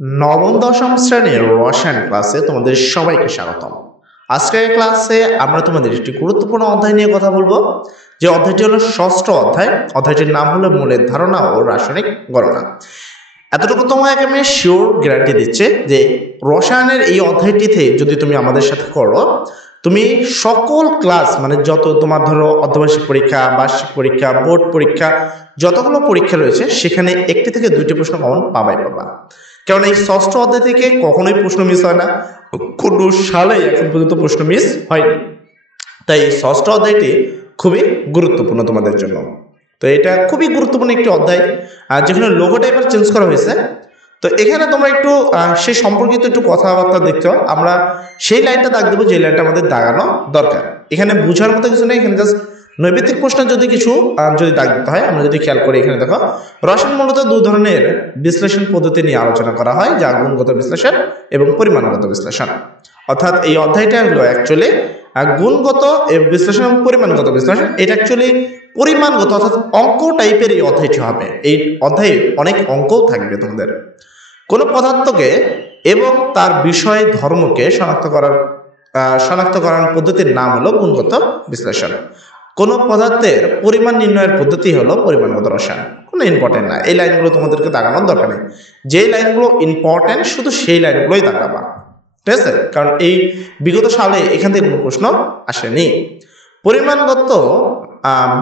নবম দশম শ্রেণীর রসায়ন ক্লাসে তোমাদের সবাইকে স্বাগতম। আজকের ক্লাসে আমরা তোমাদের একটি গুরুত্বপূর্ণ অধ্যায় নিয়ে কথা বলবো, যে অধ্যায়টি হলো ষষ্ঠ অধ্যায়। অধ্যায়টির নাম হলো মূলের ধারণা ও রাসায়নিক গণনা। এতটুকু তোমাকে আমি শিওর গ্যারান্টি দিচ্ছি যে রসায়নের এই অধ্যায়টিতে যদি তুমি আমাদের সাথে করো, তুমি সকল ক্লাস মানে যত তোমার ধরো অর্ধবার্ষিক পরীক্ষা, বার্ষিক পরীক্ষা, বোর্ড পরীক্ষা, যতগুলো পরীক্ষা রয়েছে সেখানে একটি থেকে দুইটি প্রশ্ন কমন পাবা। কারণ এই ষষ্ঠ অধ্যায় থেকে কখনোই প্রশ্ন মিস হয় না, কোনো সালেই এখন পর্যন্ত প্রশ্ন মিস হয়নি। তাই ষষ্ঠ অধ্যায়টি খুবই গুরুত্বপূর্ণ তোমাদের জন্য। তো এটা খুবই গুরুত্বপূর্ণ একটি অধ্যায়, আর যেখানে লোগোটা এবার চেঞ্জ করা হয়েছে। তো এখানে তোমরা একটু সেই সম্পর্কিত একটু কথাবার্তা দেখছো। আমরা সেই লাইনটা দাগ দেবো যে লাইনটা আমাদের দাগানো দরকার। এখানে বুঝার মতো কিছু নেই, এখানে জাস্ট নৈবেদিক প্রশ্ন যদি কিছু যদি দাগ দিতে হয়, আমরা যদি খেয়াল করি, এখানে দেখো রসায়ন মূলত দুই ধরনের বিশ্লেষণ পদ্ধতি নিয়ে আলোচনা করা হয়, যা গুণগত বিশ্লেষণ এবং পরিমাণগত বিশ্লেষণ। অর্থাৎ এই অধ্যায়টা হলো অ্যাকচুয়ালি গুণগত বিশ্লেষণ এবং পরিমাণগত বিশ্লেষণ। এটা অ্যাকচুয়ালি পরিমাণগত অর্থাৎ অঙ্ক টাইপের এই অধ্যায়টি হবে। এই অধ্যায়ে অনেক অঙ্কও থাকবে তোমাদের। কোনো পদার্থকে এবং তার বিষয় ধর্মকে শনাক্তকরণ পদ্ধতির নাম হলো গুণগত বিশ্লেষণ। কোনো পদার্থের পরিমাণ নির্ণয়ের পদ্ধতি হলো পরিমাণগত রসায়ন। কোনো ইম্পর্টেন্ট না, এই লাইনগুলো তোমাদেরকে দাগানোর দরকার নেই। যে লাইনগুলো ইম্পর্টেন্ট শুধু সেই লাইনগুলোই দাগাবা, ঠিক আছে? কারণ এই বিগত সালে এখান থেকে কোনো প্রশ্ন আসেনি। পরিমাণগত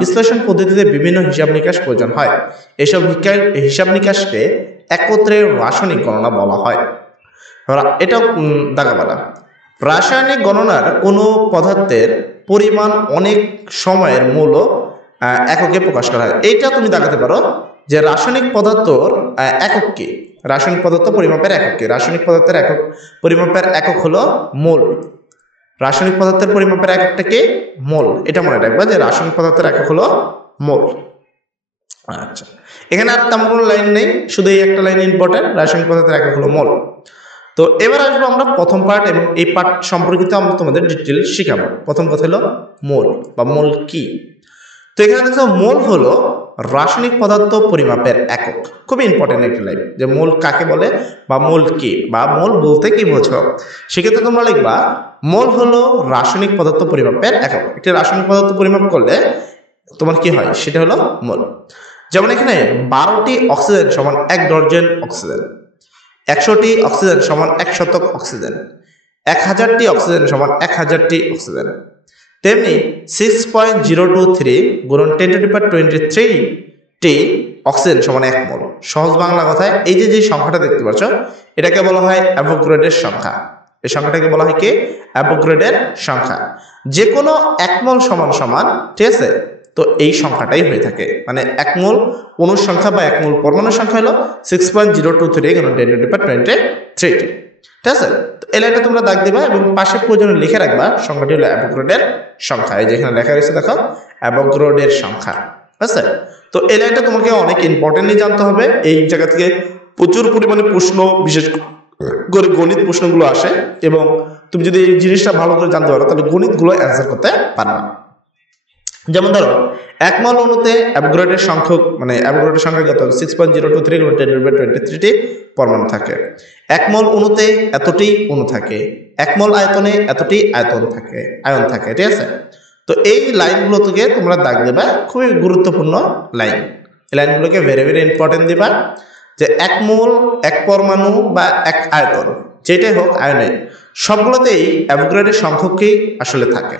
বিশ্লেষণ পদ্ধতিতে বিভিন্ন হিসাব নিকাশ প্রয়োজন হয়। এসব হিসাব নিকাশকে একত্রে রাসায়নিক গণনা বলা হয়। এটা দাগাবালা। রাসায়নিক গণনার কোনো পদার্থের পরিমাণ অনেক সময়ের মূল এককে প্রকাশ করা হয়। এইটা তুমি দেখাতে পারো যে রাসায়নিক পদার্থর একক কি, রাসায়নিক পদার্থ পরিমাপের একক কি। রাসায়নিক পদার্থের একক পরিমাপের একক হলো মোল। রাসায়নিক পদার্থের পরিমাপের এককটা কি? মোল। এটা মনে রাখবা যে রাসায়নিক পদার্থের একক হলো মোল। আচ্ছা, এখানে আর তেমন কোনো লাইন নেই, শুধু এই একটা লাইন ইম্পর্টেন্ট, রাসায়নিক পদার্থের একক হলো মোল। তো এবার আসবো আমরা প্রথম পার্ট, এবং এই পার্ট সম্পর্কিত আমরা তোমাদের ডিটেল শিখাবো। প্রথম কথা হলো মোল বা মোল কি। তো এখানে দেখো মোল হলো রাসায়নিক পদার্থ পরিমাপের একক। খুবই ইম্পর্টেন্ট একটা লাইন, যে মোল কাকে বলে বা মোল কি বা মোল বলতে কি বোঝো। সেক্ষেত্রে তোমরা লিখবা মোল হলো রাসায়নিক পদার্থ পরিমাপের একক। একটি রাসায়নিক পদার্থ পরিমাপ করলে তোমার কি হয় সেটা হলো মোল। যেমন এখানে 12টি অক্সিজেন সমান 1 ডজন অক্সিজেন, 100টি অক্সিজেন সমান 1 শতক অক্সিজেন, 1000টি অক্সিজেন সমান 1000টি অক্সিজেন। তেমনি 6.023 গুণন 10⁻23টি অক্সিজেন সমান 1 মোল। সহজ বাংলা কথায় এই যে সংখ্যাটা দেখতে পাচ্ছ, এটাকে বলা হয় অ্যাভোগাড্রোর সংখ্যা। এই সংখ্যাটাকে বলা হয় কি? অ্যাভোগাড্রোর সংখ্যা। যে কোনো 1 মোল সমান, ঠিক আছে? তো এই সংখ্যাটাই হয়ে থাকে, মানে 1 মোল অণুর সংখ্যা বা 1 মোল পরমাণুর সংখ্যা হলো 6.023 গুণন 10⁻23, ঠিক আছে? এই লাইনটা তোমরা দাগ দিবা এবং পাশে প্রয়োজনে লিখে রাখবা সংখ্যাটি হলো অ্যাভোগাড্রোর সংখ্যা। এই যেখানে লেখা রয়েছে দেখো, অ্যাভোগাড্রোর সংখ্যা, ঠিক আছে? তো এই লাইনটা তোমাকে অনেক ইম্পর্টেন্টলি জানতে হবে। এই জায়গা থেকে প্রচুর পরিমাণে প্রশ্ন, বিশেষ করে গণিত প্রশ্নগুলো আসে, এবং তুমি যদি এই জিনিসটা ভালো করে জানতে পারো তাহলে গণিতগুলো অ্যান্সার করতে পারবা। যেমন ধরো 1 মোল অণুতে অ্যাভোগাড্রোর সংখ্যক মানে অ্যাভোগাড্রোর সংখ্যা কত? 6.023 গুণন 10⁻23টি পরমাণু থাকে। 1 মোল অণুতে এতটি অণু থাকে, 1 মোল আয়তনে এতটি আয়ন থাকে, ঠিক আছে? তো এই লাইনগুলো থেকে তোমরা দাগ দেবা, খুবই গুরুত্বপূর্ণ লাইন। এই লাইনগুলোকে ভেরি ভেরি ইম্পর্টেন্ট দিবা, যে 1 মোল, 1 পরমাণু বা 1 আয়তন, যেটাই হোক আয়নে, সবগুলোতেই অ্যাভোগাড্রোর সংখ্যকই আসলে থাকে।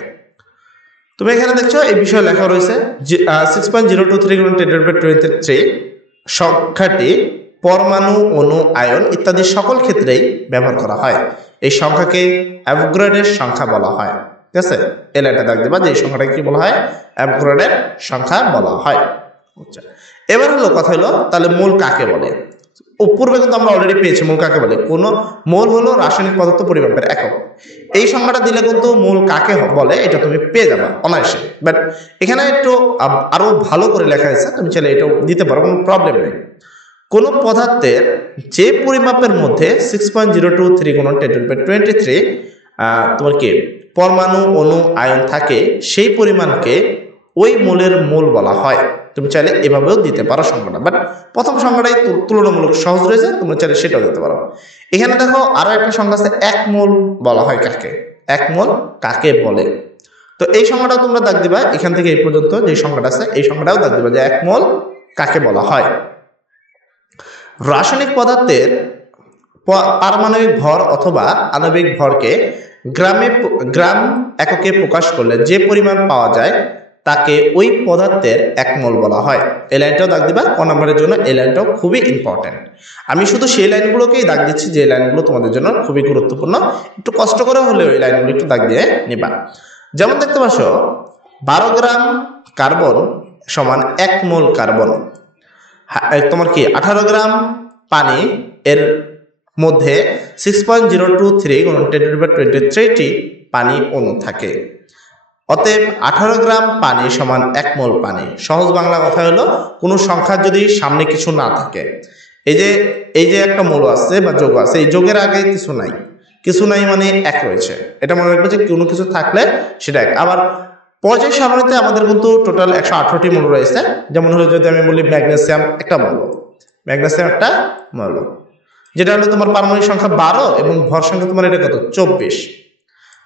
তুমি এখানে দেখছো এই বিষয়ে লেখা রয়েছে যে 6.023 গুণন 10⁻23 সংখ্যাটি পরমাণু, অণু, আয়ন ইত্যাদি সকল ক্ষেত্রেই ব্যবহার করা হয়। এই সংখ্যাকে অ্যাভোগাড্রোর সংখ্যা বলা হয়, ঠিক আছে? এই লাইনটা দাগ দিবা যে এই সংখ্যাটাকে কি বলা হয়? অ্যাভোগাড্রোর সংখ্যা বলা হয়। আচ্ছা, এবার হলো কথা হলো তাহলে মোল কাকে বলে। পূর্বে কিন্তু আমরা অলরেডি পেয়েছি মোল কাকে বলে। কোন মোল হলো রাসায়নিক পদার্থ পরিমাপের একক। এই সংখ্যাটা দিলে কিন্তু মোল কাকে বলে এটা তুমি পেয়ে যাবে অনায়াসে। বাট এখানে একটু আরো ভালো করে লেখা হয়েছে, তুমি চাইলে এটাও দিতে পারো, কোনো প্রবলেম নেই। কোন পদার্থের যে পরিমাপের মধ্যে 6.023 গুণন 10⁻23 তোমার কি পরমাণু, অণু, আয়ন থাকে, সেই পরিমাণকে ওই মোলের মোল বলা হয়। তুমি চাইলে এভাবেও দিতে পারো সংখ্যাটা, বাট প্রথম সংখ্যাটাই তুলনামূলক সহজ রয়েছে, তোমরা চাইলে সেটাও দিতে পারো। এখানে দেখো আরো একটা সংখ্যা আছে, 1 মোল বলা হয় কাকে, 1 মোল কাকে বলে। তো এই সংখ্যাটাও তোমরা দাগ দিবা, এখান থেকে এই পর্যন্ত যে সংখ্যাটা আছে এই সংখ্যাটাও দাগ দিবা যে 1 মোল কাকে বলা হয়। রাসায়নিক পদার্থের পারমাণবিক ভর অথবা আণবিক ভরকে গ্রাম এককে প্রকাশ করলে যে পরিমাণ পাওয়া যায় তাকে ওই পদার্থের 1 মোল বলা হয়। এই লাইনটাও দাগ দিবা ক নম্বরের জন্য, এই লাইনটাও খুবই ইম্পর্টেন্ট। আমি শুধু সেই লাইনগুলোকেই দাগ দিচ্ছি যে লাইনগুলো তোমাদের জন্য খুবই গুরুত্বপূর্ণ, একটু কষ্ট করে হলেও এই লাইনগুলো একটু দাগ দিয়ে নিবা। যেমন দেখতে পাচ্ছ 12 গ্রাম কার্বন সমান 1 মোল কার্বন। তোমার কি 18 গ্রাম পানি এর মধ্যে 6.023 × 10⁻23টি পানি অণু থাকে। অতএব 18 গ্রাম পানি সমান 1 মোল পানি। সহজ বাংলা কথা হলো কোনো সংখ্যার যদি সামনে কিছু না থাকে, এই যে একটা মৌল আছে বা যৌগ আছে, এই যৌগের আগে কিছু নাই মানে 1 রয়েছে, এটা মনে রাখবে যে কোনো কিছু থাকলে সেটা 1। আবার পর্যায় সারণীতে আমাদের কিন্তু টোটাল 118টি মৌল রয়েছে। যেমন হলো যদি আমি বলি ম্যাগনেসিয়াম একটা মৌল, ম্যাগনেসিয়াম একটা মৌল, যেটা হলো তোমার পারমাণবিক সংখ্যা 12 এবং ভর সংখ্যা তোমার এটা কত 24।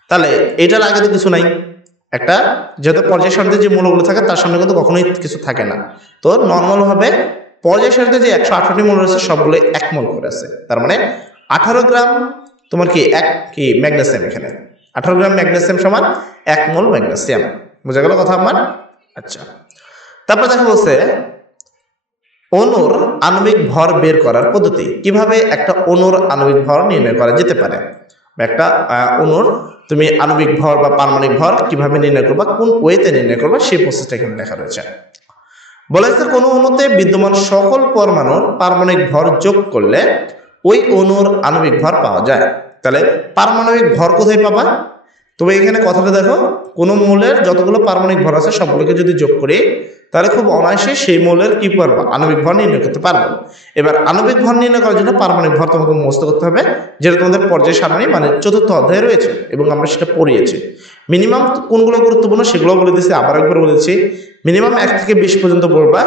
তাহলে এটার আগে তো কিছু নাই, একটা যেহেতু পর্যায় সারণীতে যে মৌলগুলো থাকে তার সামনে কিন্তু কখনোই কিছু থাকে না। তো নর্মাল ভাবে পর্যায় সারণীতে যে 118টি মৌল রয়েছে সবগুলো 1 মোল করে আছে, তার মানে 18 গ্রাম তোমার কি ম্যাগনেসিয়াম, এখানে 18 গ্রাম ম্যাগনেসিয়াম সমান 1 মোল ম্যাগনেসিয়াম। বুঝা গেল কথা আমার? আচ্ছা, তারপর দেখা বলছে অণুর আণবিক ভর বের করার পদ্ধতি। কিভাবে একটা অণুর আণবিক ভর নির্ণয় করা যেতে পারে, একটা অণুর তুমি আণবিক ভর বা পারমাণবিক ভর কিভাবে নির্ণয় করবা, কোন ওয়েতে নির্ণয় করবা, সেই প্রসেসটা এখানে লেখা রয়েছে। বলেছে কোনো অণুতে বিদ্যমান সকল পরমাণুর পারমাণবিক ভর যোগ করলে ওই অণুর আণবিক ভর পাওয়া যায়। তাহলে পারমাণবিক ভর কোথায় পাবা? তবে এখানে কথাটা দেখো, কোনো মৌলের যতগুলো পারমাণবিক ভর আছে সবগুলোকে যদি যোগ করি তাহলে খুব অনায়াসে সেই মৌলের কি পারবো, আণবিক ভর নির্ণয় করতে পারবো। এবার আণবিক ভর নির্ণয় করার জন্য পারমাণবিক ভর তোমাকে মুখস্থ করতে হবে, যেটা তোমাদের পর্যায় সারণী মানে 4র্থ অধ্যায়ে রয়েছে এবং আমরা সেটা পড়িয়েছি। মিনিমাম কোনগুলো গুরুত্বপূর্ণ সেগুলো বলে দিচ্ছি, আবার একবার বলেছি। মিনিমাম 1 থেকে 20 পর্যন্ত পড়বা,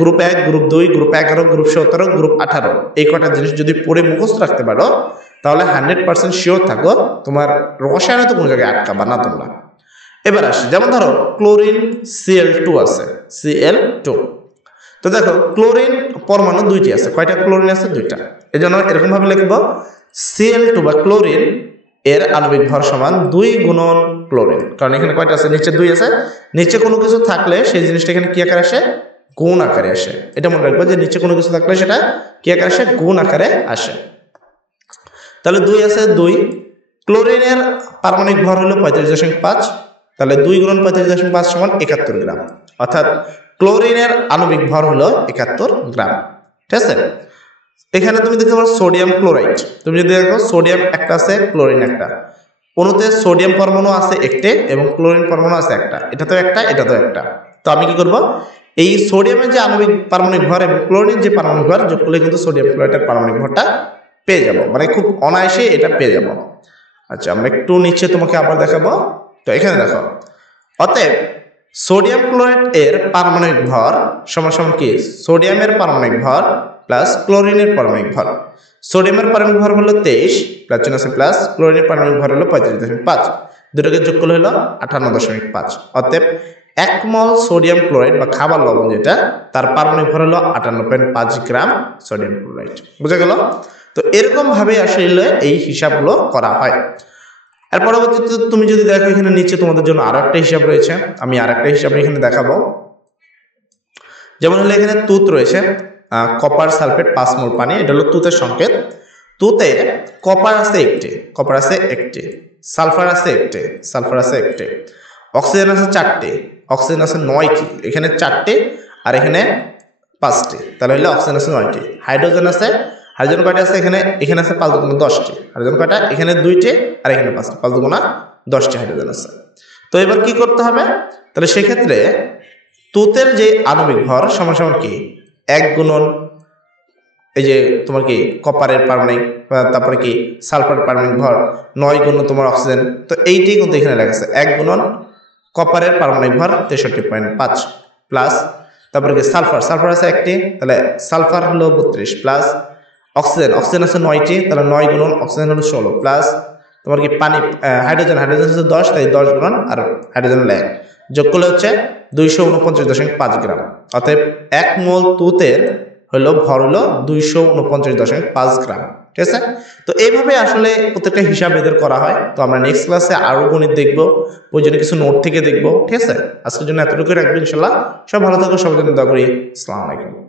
group 1, group 2, group 11, group 17, group 18, এই কটা জিনিস যদি পড়ে মুখস্থ রাখতে পারো তাহলে 100% শিওর থাকো তোমার রসায়নে তো কোনো জায়গায় আটকাবা না তোমরা। এবার আসি, যেমন ধরো ক্লোরিন Cl2 আছে, Cl2। তো দেখো ক্লোরিন পরমাণু 2টি আছে, কয়টা ক্লোরিন আছে? 2টা। এই জন্য এরকম ভাবে লিখবো Cl2 বা ক্লোরিন এর আণবিক ভর সমান 2 গুণন ক্লোরিন, কারণ এখানে কয়টা আছে? নিচে 2 আছে। নিচে কোনো কিছু থাকলে সেই জিনিসটা এখানে কি আকারে আসে? গুণ আকারে আসে। এটা মনে রাখবো যে নিচে কোনো কিছু থাকলে সেটা কি আকারে আসে? গুণ আকারে আসে। তাহলে 2 আছে, 2। ক্লোরিনের পারমাণবিক ভর হলো 35.5, তাহলে 2 গুণন 35.5 সমান 71 গ্রাম, অর্থাৎ ক্লোরিনের আণবিক ভর হলো 71 গ্রাম। ঠিক আছে? এখানে তুমি দেখতে পারো সোডিয়াম ক্লোরাইড, তুমি যদি দেখো সোডিয়াম একটা আছে, ক্লোরিন একটা। অণুতে সোডিয়াম পরমাণু আছে একটি এবং ক্লোরিন পরমাণু আছে একটা, এটা তো একটা, এটা তো একটা। তো আমি কি করব, এই সোডিয়ামের যে আণবিক পারমাণবিক ভর এবং ক্লোরিনের যে পারমাণবিক ভর যোগ করলে কিন্তু সোডিয়াম ক্লোরাইডের পারমাণবিক ভরটা পেয়ে যাব, মানে খুব অনায়াসে এটা পেয়ে যাব। আচ্ছা, আমরা একটু নিচে তোমাকে আবার দেখাবো। তো এখানে দেখো, অতএব সোডিয়াম ক্লোরাইড এর পারমাণবিক ভর সমান কি? সোডিয়ামের পারমাণবিক ভর প্লাস ক্লোরিনের পারমাণবিক ভর। সোডিয়ামের পারমাণবিক ভর হলো 23 প্লাস চিহ্ন আছে প্লাস, ক্লোরিনের পারমাণবিক ভর হলো 35.5, দুটোকে যোগ করলে হলো 58.5। অতএব 1 মোল সোডিয়াম ক্লোরাইড বা খাবার লবণ যেটা, তার পারমাণবিক ভর হলো 58.5 গ্রাম সোডিয়াম ক্লোরাইড। বুঝা গেল? তো এরকম ভাবে আসলে এই হিসাবগুলো করা হয়। আর পরবর্তীতে তুমি যদি দেখো এখানে নিচে তোমাদের জন্য আরো একটা হিসাব রয়েছে, আমি আরেকটা হিসাব এখানে দেখাবো। যেমন হলো এখানে তুত রয়েছে, কপার সালফেট 5 মোল পানি, এটা হলো তুতের সংকেত। তুতে কপার আছে একটি, কপার আছে একটি, সালফার আছে একটি, সালফার আছে একটি, অক্সিজেন আছে 4টি, অক্সিজেন আছে 9টি, এখানে 4টি আর এখানে 5টি, তাহলে হলো অক্সিজেন আছে 9টি। হাইড্রোজেন আছে, হাইড্রোজেন কয়টা আছে? এখানে আছে 5 গুণ 10টি। হাইড্রোজেন কয়টা? এখানে 2টি আর এখানে 5টি, 5 গুণ 10টি হাইড্রোজেন আছে। তো এবার কি করতে হবে? তাহলে সেক্ষেত্রে তুতের যে আণবিক ভর সমান কি 1 গুণন এই যে তোমার কি কপারের পারমাণবিক, তারপরে কি সালফার পারমাণবিক ভর 9 গুণ তোমার অক্সিজেন। তো এইটাই কিন্তু এখানে লেখা আছে 1 গুণন কপারের পারমাণবিক ভর 63.5 প্লাস তারপরে কি সালফার আছে 1টি, তাহলে সালফার হলো 32 প্লাস অক্সিজেন আছে 9টি, তাহলে 9 গুণন অক্সিজেন হলো 16 প্লাস তোমার কি পানি হাইড্রোজেন হচ্ছে 10, তাই 10 গুণন আর হাইড্রোজেন হলো 1, যোগ করলে হচ্ছে 249.5 গ্রাম। অতএব 1 মোল তুতের হলো ভর হলো 249.5 গ্রাম। ঠিক আছে, তো এইভাবে আসলে প্রত্যেকটা হিসাব এদের করা হয়। তো আমরা নেক্সট ক্লাসে আরো গণিত দেখবো, প্রয়োজনে কিছু নোট থেকে দেখবো। ঠিক আছে, আজকের জন্য এতটুকু রাখবো ইনশাল্লাহ। সব ভালো থাকো, সবার জন্য দোয়া করি। আসসালামু আলাইকুম।